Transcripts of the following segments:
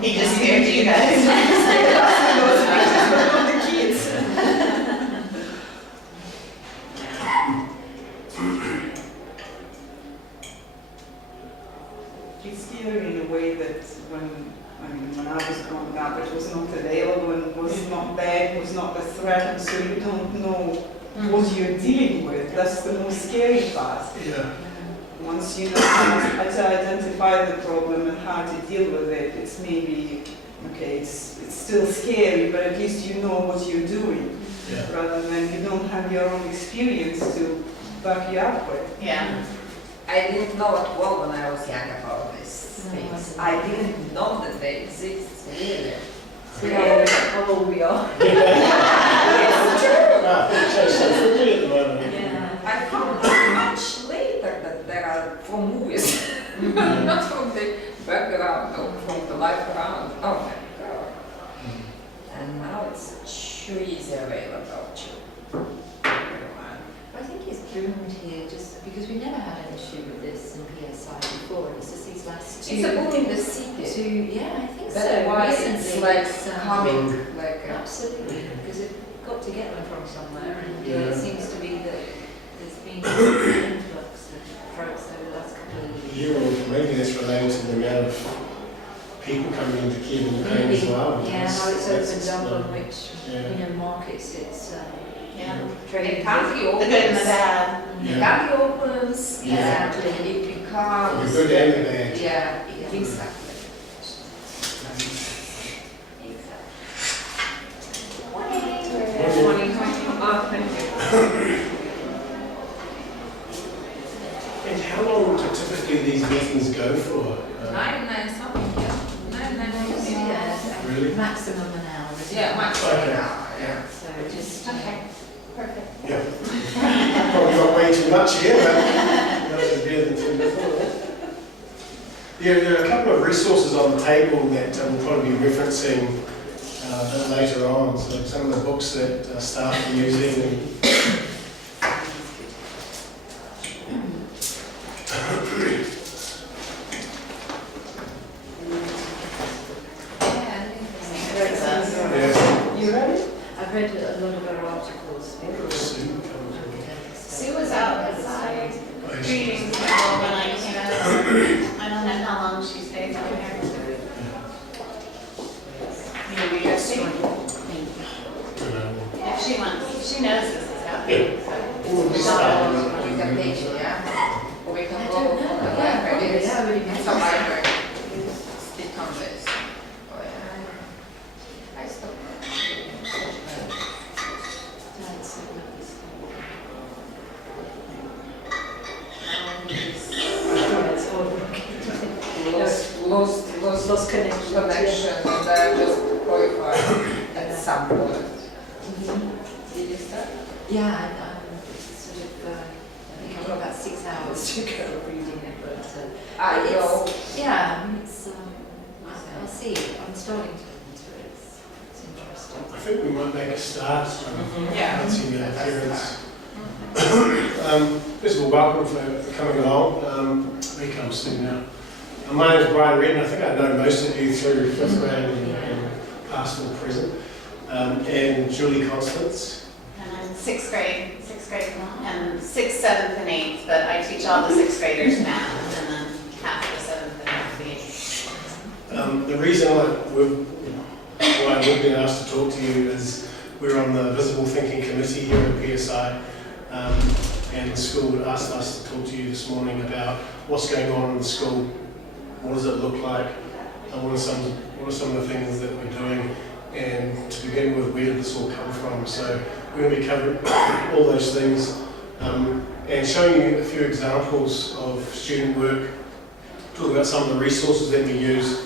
He just scared you guys. He scared us and those pictures were of the kids. It's scary in a way that when I was growing up, it was not available and was not there, was not a threat, and so you don't know what you're dealing with. That's the most scary part. Yeah. Once you know how to identify the problem and how to deal with it, it's maybe, okay, it's still scary, but at least you know what you're doing, rather than you don't have your own experience to back you up with. Yeah. I didn't know at all when I was young about these things. I didn't know that they exist, really. How old we are. It's true. I found out much later that there are from movies, not from the background or from the life around. Oh my God. And now it's so easy available to everyone. I think it's boomed here just because we never had an issue with this in PSI before. It's just these last two. It's a boom in the city. Yeah, I think That's so. why Recently, it's like coming, like absolutely, because it got to get them from somewhere, and it seems to be that there's been an influx of drugs over the last couple of years. Yeah, well, maybe that's related to the amount of people coming into Kevin Ukraine as well. Yeah, how it's opened up on which markets it's. the country opens. The good and the bad. The country opens, and it becomes. The good and the bad. Yeah, exactly. Morning. Thank you. And how long do typically these meetings go for? 9 something, yeah. 9 Yeah, Really? maximum an hour. Isn't Yeah, it? much Okay. now, yeah. So just Perfect. Yeah. Probably not way too much here, but that's better than 2 before. Yeah, there are a couple of resources on the table that we'll probably be referencing a bit later on. So some of the books that staff are using. You ready? I've read a lot of her articles. Sue was outside reading when I came out. I don't know how long she stayed out there. Maybe just if she wants, she knows this is happening. So. We can take it, yeah? Or we can go from the library. It's a library. Speak on this. Oh, yeah. I stopped. Lost connection, and they're just qualified at some point. Did you start? Yeah, I'm sort of, I think I've got about 6 hours to go reading it, but I know. yeah, I mean, it's, I'll see, I'm starting to look into it, it's interesting. I think we might make a start. Yeah. Seeing the appearance. First of all, welcome for coming along. We come soon now. My name is Brian Redden. I think I know most of you through 5th grade and past and present. And Julie Constance. And I'm sixth grade, and 6th, 7th, and 8th, but I teach all the 6th graders math, and then half the 7th and half the 8th. The reason why we've been asked to talk to you is we're on the Visible Thinking Committee here at PSI, and the school asked us to talk to you this morning about what's going on in the school, what does it look like, and what are some of the things that we're doing, and to begin with, where did this all come from? So we're going to be covering all those things and showing you a few examples of student work, talking about some of the resources that we use,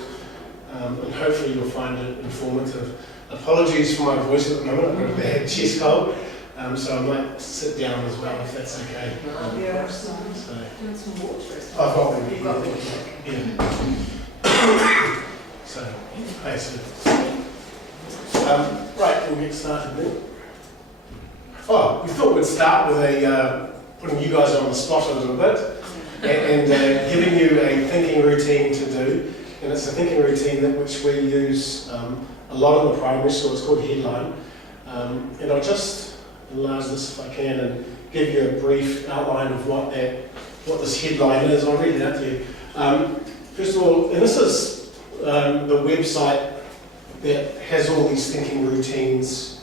and hopefully you'll find it informative. Apologies for my voice at the moment, I've got a bad chest cold, so I might sit down as well if that's okay. Yeah. So, Doing some water. I've got them. Yeah. So, hey, so. Right, we'll get started then. Oh, we thought we'd start with putting you guys on the spot a little bit and giving you a thinking routine to do. and it's a thinking routine that which we use a lot in the primary school. It's called Headline. And I'll just enlarge this if I can and give you a brief outline of what this headline is. I'll read it out to you. First of all, and this is the website that has all these thinking routines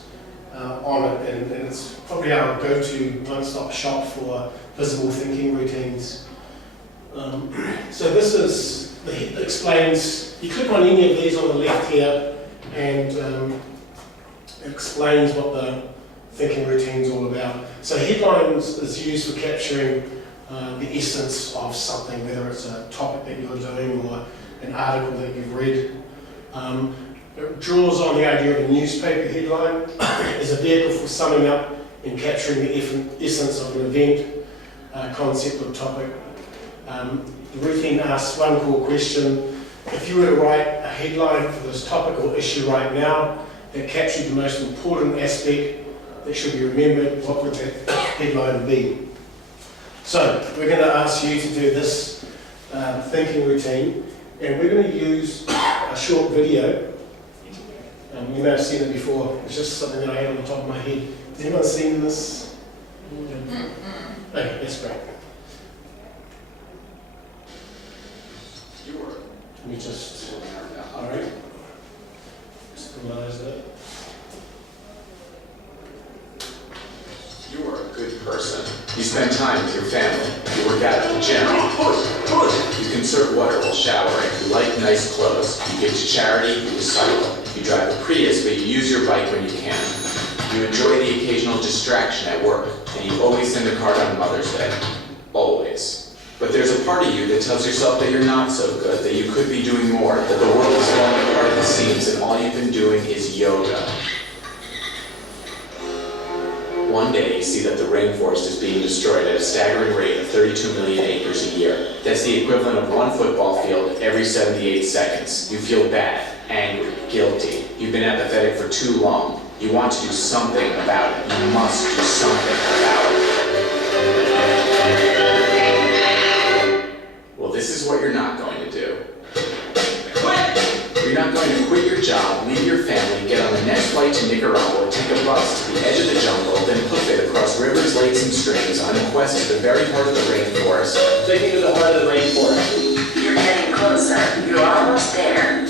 on it, and it's probably our go-to one-stop shop for visible thinking routines. So this is, it explains, you click on any of these on the left here, and it explains what the thinking routine is all about. So headlines is used for capturing the essence of something, whether it's a topic that you're doing or an article that you've read. It draws on the idea of a newspaper headline as a vehicle for summing up and capturing the essence of an event, concept or topic. The routine asks one core question: if you were to write a headline for this topic or issue right now that captured the most important aspect that should be remembered, what would that headline be? So we're going to ask you to do this thinking routine, and we're going to use a short video. You may have seen it before. It's just something that I had on the top of my head. Has anyone seen this? Okay, that's great. Let me just, all right, just analyze that. You are a good person. You spend time with your family. You work out at the gym. You conserve water while showering. You like nice clothes. You give to charity. You recycle. You drive a Prius, but you use your bike when you can. You enjoy the occasional distraction at work, and you always send a card on Mother's Day. Always. But there's a part of you that tells yourself that you're not so good, that you could be doing more, that the world is falling apart at the seams, and all you've been doing is yoga. One day, you see that the rainforest is being destroyed at a staggering rate of 32 million acres a year. That's the equivalent of one football field every 78 seconds. You feel bad, angry, guilty. You've been apathetic for too long. You want to do something about it. You must do something about it. Well, this is what you're not going to do. You're not going to quit your job, leave your family, get on the next flight to Nicaragua, take a bus to the edge of the jungle, then hoof it across rivers, lakes, and streams on a quest to the very heart of the rainforest. Take me to the heart of the rainforest. You're getting closer. You're almost there.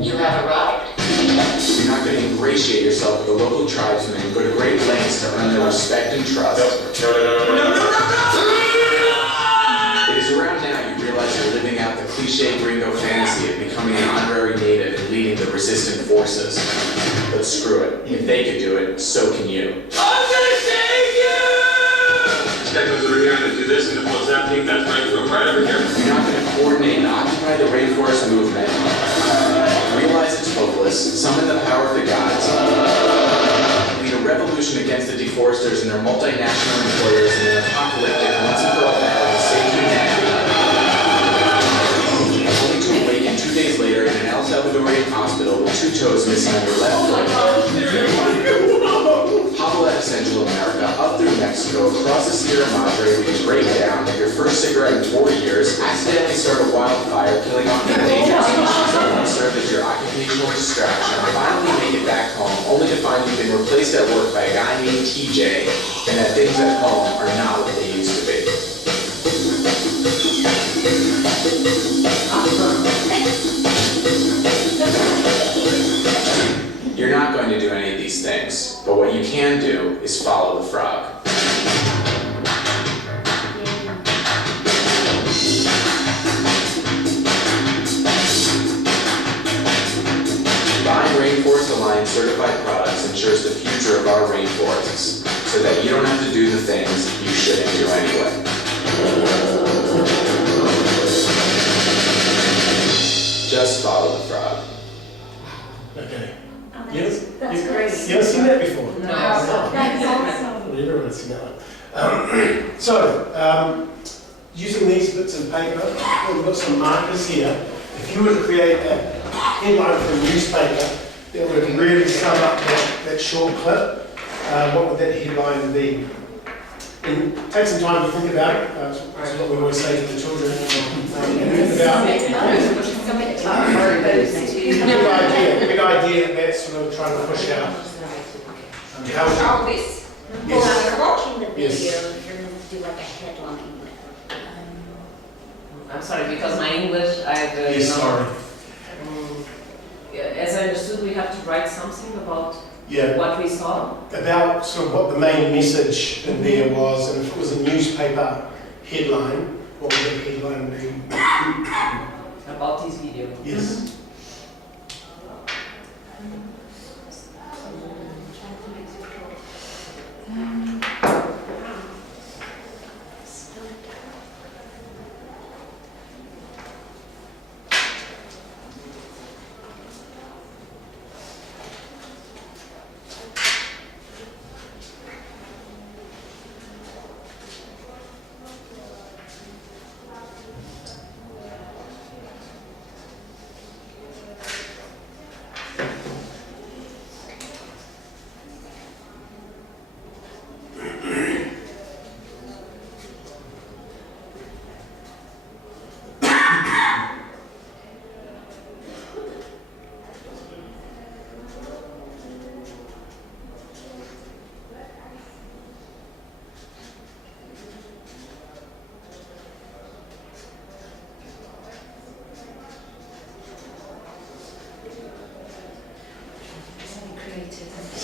You have arrived. You're not going to ingratiate yourself with the local tribesmen and go to great lengths to earn their respect and trust. It is around now you realize you're living out the cliché gringo fantasy of becoming an honorary native and leading the resistant forces. But screw it. If they could do it, so can you. I'm gonna take you! Step over here and do this, and the floor's empty. That's right, from right over here. You're not going to coordinate and occupy the rainforest movement. Realize it's hopeless. Summon the power of the gods. Lead a revolution against the deforesters and their multinational employers in an apocalyptic, once and for all battle to save humanity. Only to awaken 2 days later in an El Salvadorian hospital with 2 toes missing on your left foot. Hobble out of Central America, up through Mexico, across the Sierra Madre, where you break down, have your first cigarette in 4 years, accidentally start a wildfire, killing off the endangered species that once served as your occupational distraction, finally make it back home, only to find you've been replaced at work by a guy named TJ, and that things at home are not what they used to be. You're not going to do any of these things, but what you can do is follow the frog. Buying Rainforest Alliance certified products ensures the future of our rainforests, so that you don't have to do the things you shouldn't do anyway. Just follow the frog. Okay. Oh, You great. ever seen that before? No. That's awesome. Well, everyone's seen that one. So, using these bits of paper, we've got some markers here. If you were to create a headline for a newspaper that would really sum up that short clip, what would that headline be? And take some time to think about it. That's what we always say to the children. Big idea that's sort of trying to push out. How this? Yes. Watching the video, Yes. you're going to do like a headline. I'm sorry, because my English, I've, Yes, sorry. As I understood, we have to write something about Yeah. what we saw. About sort of what the main message in there was, and if it was a newspaper headline, what would the headline be? About this video. Yes.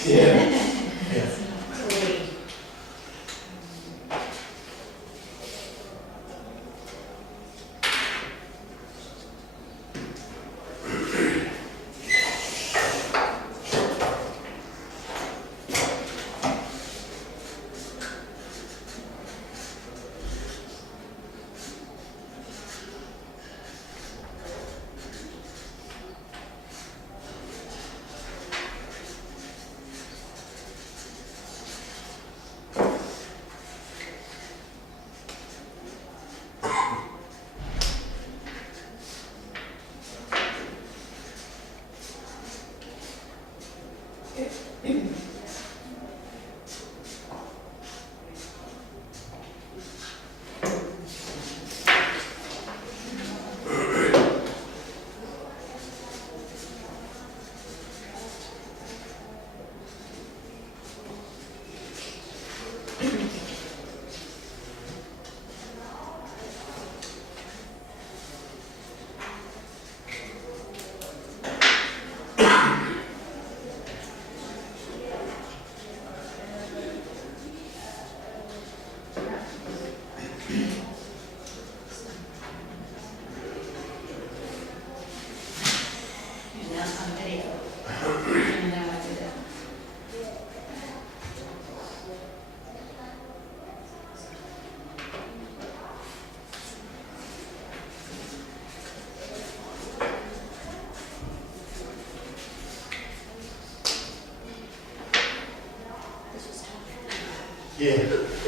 Yeah. Yeah. Yeah.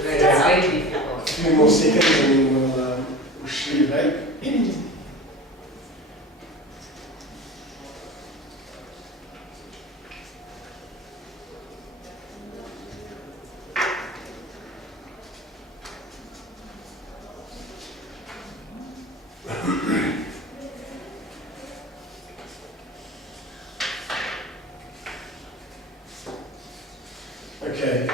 Very difficult. A few more seconds and then we'll shoot you back. Okay,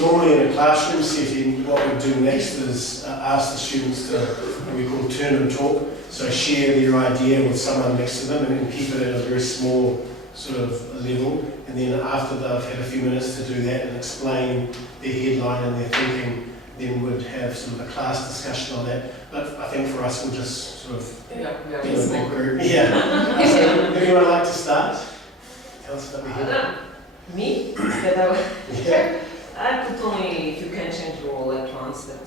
normally in a classroom setting, what we do next is ask the students to, what we call turn and talk, so share their idea with someone next to them and keep it at a very small sort of level, and then after they've had a few minutes to do that and explain their headline and their thinking, then we'd have sort of a class discussion on that. But I think for us, we'll just sort of We are do a big group. Yeah. So, anyone like to start? Tell us what we hear. Me? That I would- Yeah. I put only if you can change the world at once, that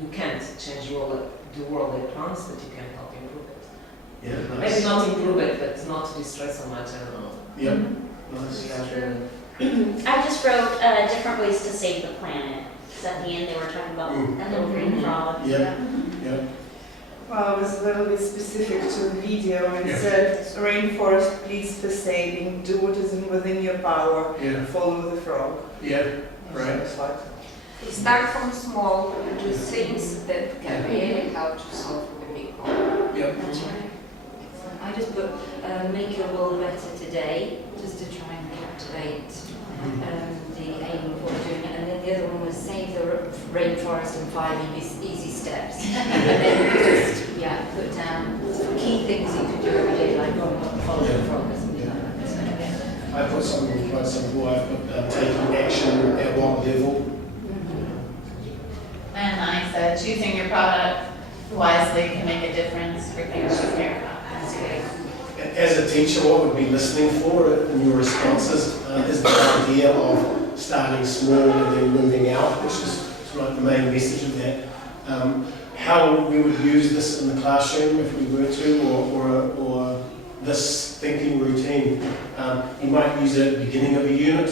you can't change the world at once, but you can help improve it. Yeah, Maybe nice. not improve it, but not distress so much, I don't know. Yeah, nice. I just wrote different ways to save the planet. Because at the end they were talking about a little green frog. Yeah, yeah. Well, I was a little bit specific to the video and Yeah. said, rainforest pleads for saving, do what is within your power, Yeah, follow the frog. yeah, So right. it's like, Start from small and do things that can really help to solve the big problem. Yep. That's right. I just put make your world better today, just to try and captivate the aim of what we're doing. And then the other one was save the rainforest in 5 easy steps. And then just put down key things you could do every day, like follow the frog or something like that. So, I put something quite simple. I put taking action at what level. And I said, choosing your product wisely can make a difference for things you care about. That's great. As a teacher, what would be listening for in your responses is the idea of starting small and then moving out, which is sort of like the main message of that. How we would use this in the classroom if we were to, or this thinking routine. You might use it at the beginning of a unit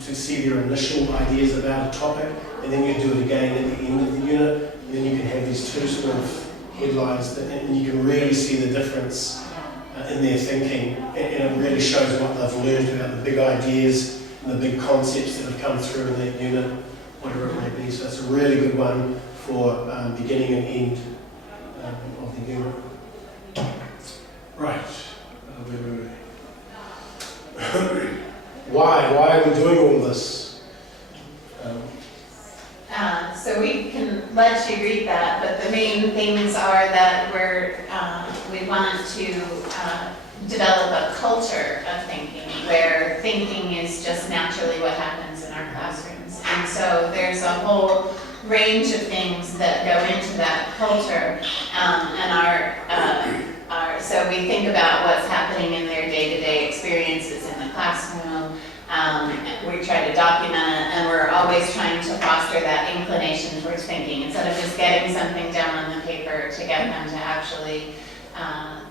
to see their initial ideas about a topic, and then you do it again at the end of the unit, and then you can have these two sort of headlines, and you can really see the difference in their thinking, and it really shows what they've learned about the big ideas and the big concepts that have come through in that unit, whatever it may be. So it's a really good one for beginning and end of the unit. Right. Why are we doing all this? So we can let you read that, but the main things are that we want to develop a culture of thinking, where thinking is just naturally what happens in our classrooms. And so there's a whole range of things that go into that culture, so we think about what's happening in their day-to-day experiences in the classroom. We try to document it, and we're always trying to foster that inclination towards thinking, instead of just getting something down on the paper, to get them to actually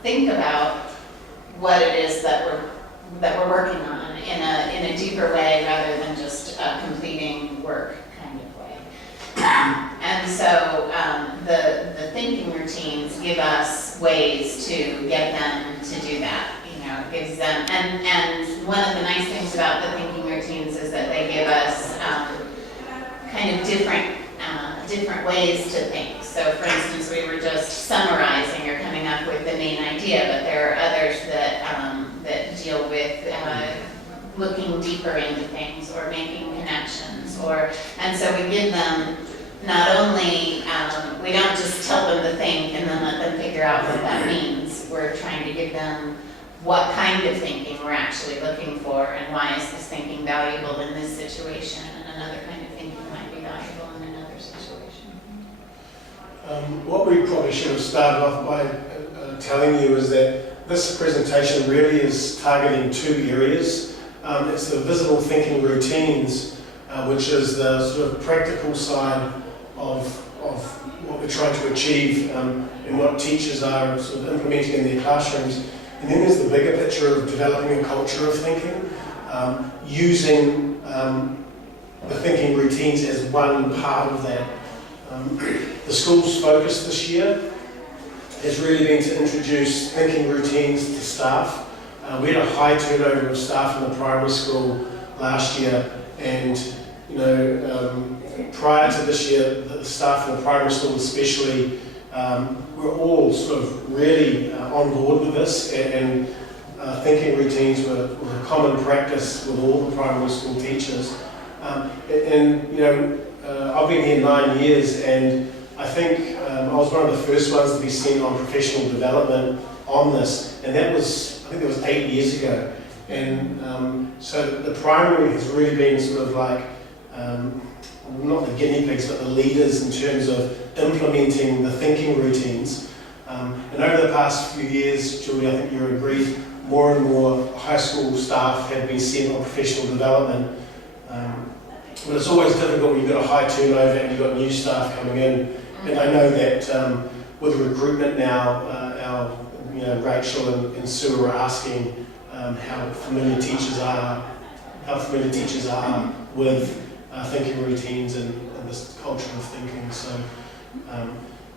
think about what it is that we're working on in a deeper way, rather than just completing work kind of way. And so the thinking routines give us ways to get them to do that. Gives them, and one of the nice things about the thinking routines is that they give us kind of different ways to think. So for instance, we were just summarizing or coming up with the main idea, but there are others that deal with looking deeper into things or making connections, and so we give them not only, we don't just tell them to think and then let them figure out what that means. We're trying to give them what kind of thinking we're actually looking for, and why is this thinking valuable in this situation, and another kind of thinking might be valuable in another situation. What we probably should have started off by telling you is that this presentation really is targeting two areas. It's the visible thinking routines, which is the sort of practical side of what we're trying to achieve and what teachers are sort of implementing in their classrooms. And then there's the bigger picture of developing a culture of thinking, using the thinking routines as one part of that. The school's focus this year has really been to introduce thinking routines to staff. We had a high turnover of staff in the primary school last year, and prior to this year, the staff in the primary school especially were all sort of really on board with this, and thinking routines were a common practice with all the primary school teachers. I've been here 9 years, and I think I was one of the first ones to be sent on professional development on this, and I think that was 8 years ago. And so the primary has really been sort of like, not the guinea pigs, but the leaders in terms of implementing the thinking routines. And over the past few years, Julie, I think you agree, more and more high school staff have been sent on professional development. But it's always difficult when you've got a high turnover and you've got new staff coming in. And I know that with recruitment now, Rachel and Sue are asking how familiar teachers are with thinking routines and this culture of thinking. So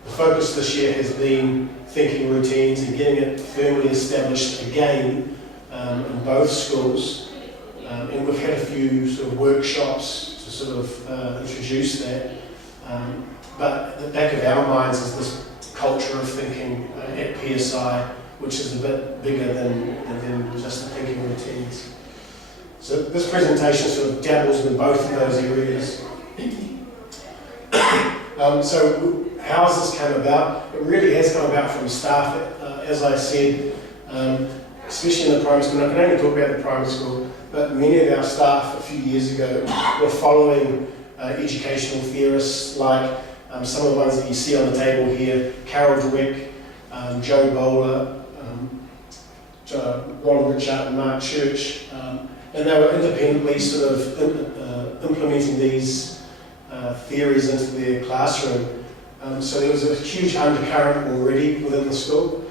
the focus this year has been thinking routines and getting it firmly established again in both schools. And we've had a few sort of workshops to sort of introduce that. But at the back of our minds is this culture of thinking at PSI, which is a bit bigger than just the thinking routines. So this presentation sort of dabbles in both of those areas. So how has this come about? It really has come about from staff, as I said, especially in the primary school. I can only talk about the primary school, but many of our staff a few years ago were following educational theorists like some of the ones that you see on the table here, Carol Dweck, Joe Bowler, Ron Richard and Mark Church, and they were independently sort of implementing these theories into their classroom. So there was a huge undercurrent already within the school.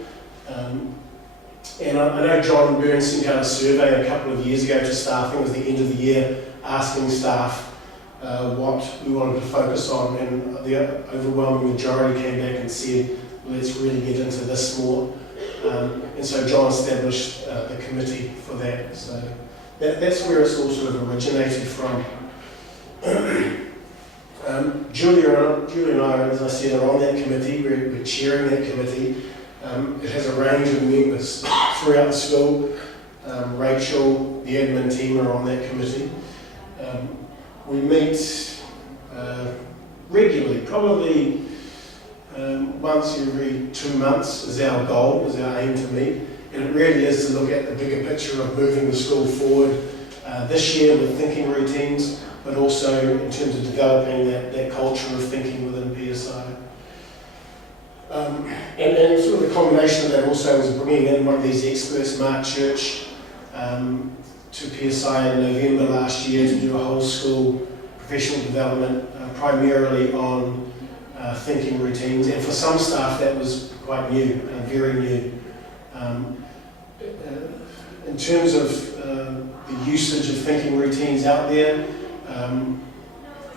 And I know John Burns sent out a survey a couple of years ago to staff, I think it was the end of the year, asking staff what we wanted to focus on, and the overwhelming majority came back and said, let's really get into this more. And so John established the committee for that. So that's where it's all sort of originated from. Julia and I, as I said, are on that committee. We're chairing that committee. It has a range of members throughout the school. Rachel, the admin team are on that committee. We meet regularly, probably once every 2 months is our goal, is our aim to meet. And it really is to look at the bigger picture of moving the school forward this year with thinking routines, but also in terms of developing that culture of thinking within PSI. And sort of the combination of that also is bringing in one of these experts, Mark Church, to PSI in November last year to do a whole school professional development, primarily on thinking routines. And for some staff that was quite new, very new. In terms of the usage of thinking routines out there,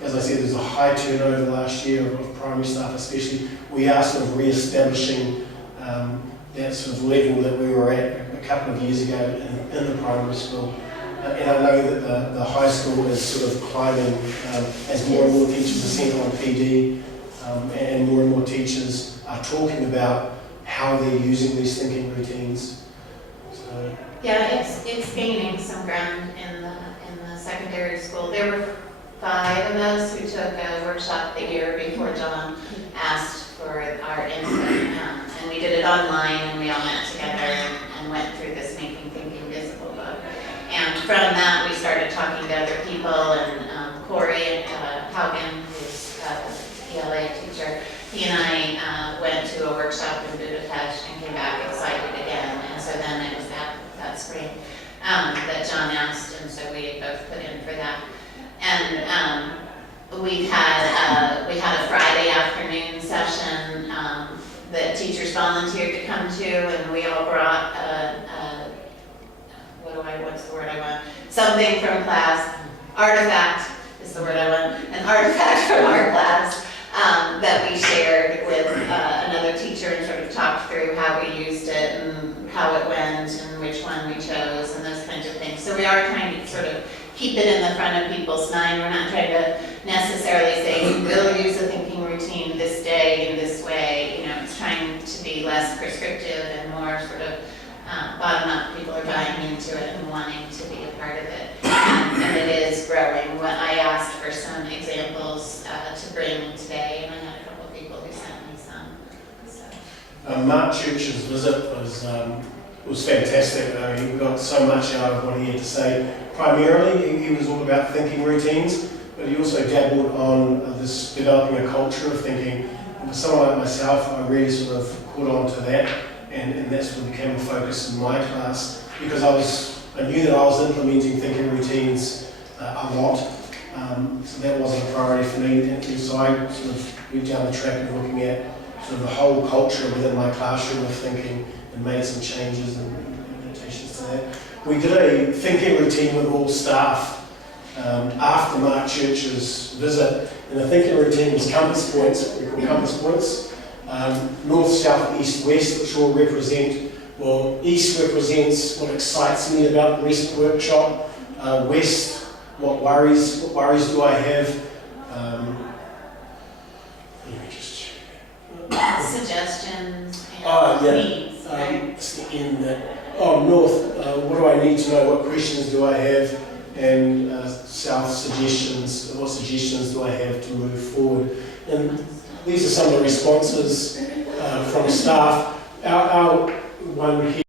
as I said, there's a high turnover last year of primary staff especially. We are sort of re-establishing that sort of level that we were at a couple of years ago in the primary school. And I know that the high school is sort of climbing as more and more teachers are sent on PD and more teachers are talking about how they're using these thinking routines. So, yeah, it's gaining some ground in the secondary school. There were 5 of us who took a workshop the year before John asked for our input, and we did it online, and we all met together and went through this Making Thinking Visible book. And from that, we started talking to other people, and Corey Haugen, who's an ELA teacher, he and I went to a workshop in Budapest and came back excited again. And so then it was that spring that John asked, and so we both put in for that. And we had a Friday afternoon session that teachers volunteered to come to, and we all brought what's the word I want? Something from class. Artifact is the word I want. An artifact from our class that we shared with another teacher and sort of talked through how we used it and how it went and which one we chose and those kinds of things. So we are trying to sort of keep it in the front of people's mind. We're not trying to necessarily say we will use a thinking routine this day in this way. You know, it's trying to be less prescriptive and more sort of bottom up. People are buying into it and wanting to be a part of it. And it is growing. When I asked for some examples to bring today, and I had a couple of people who sent me some. So. Mark Church's visit was fantastic. I mean, we got so much out of what he had to say. Primarily, he was all about thinking routines, but he also dabbled on this developing a culture of thinking. And for someone like myself, I really sort of caught on to that, and that sort of became a focus in my class because I knew that I was implementing thinking routines a lot, so that wasn't a priority for me. And so I sort of went down the track of looking at sort of the whole culture within my classroom of thinking and made some changes and adaptations to that. We did a thinking routine with all staff after Mark Church's visit, and the thinking routine was compass points, what we call compass points, north, south, east, west, which all represent, well, east represents what excites me about the recent workshop, west what worries do I have? Let me just check. Suggestions Oh, and yeah. needs, right? It's the end that, north, what do I need to know, what questions do I have, and south suggestions, what suggestions do I have to move forward. And these are some of the responses from staff. Our one here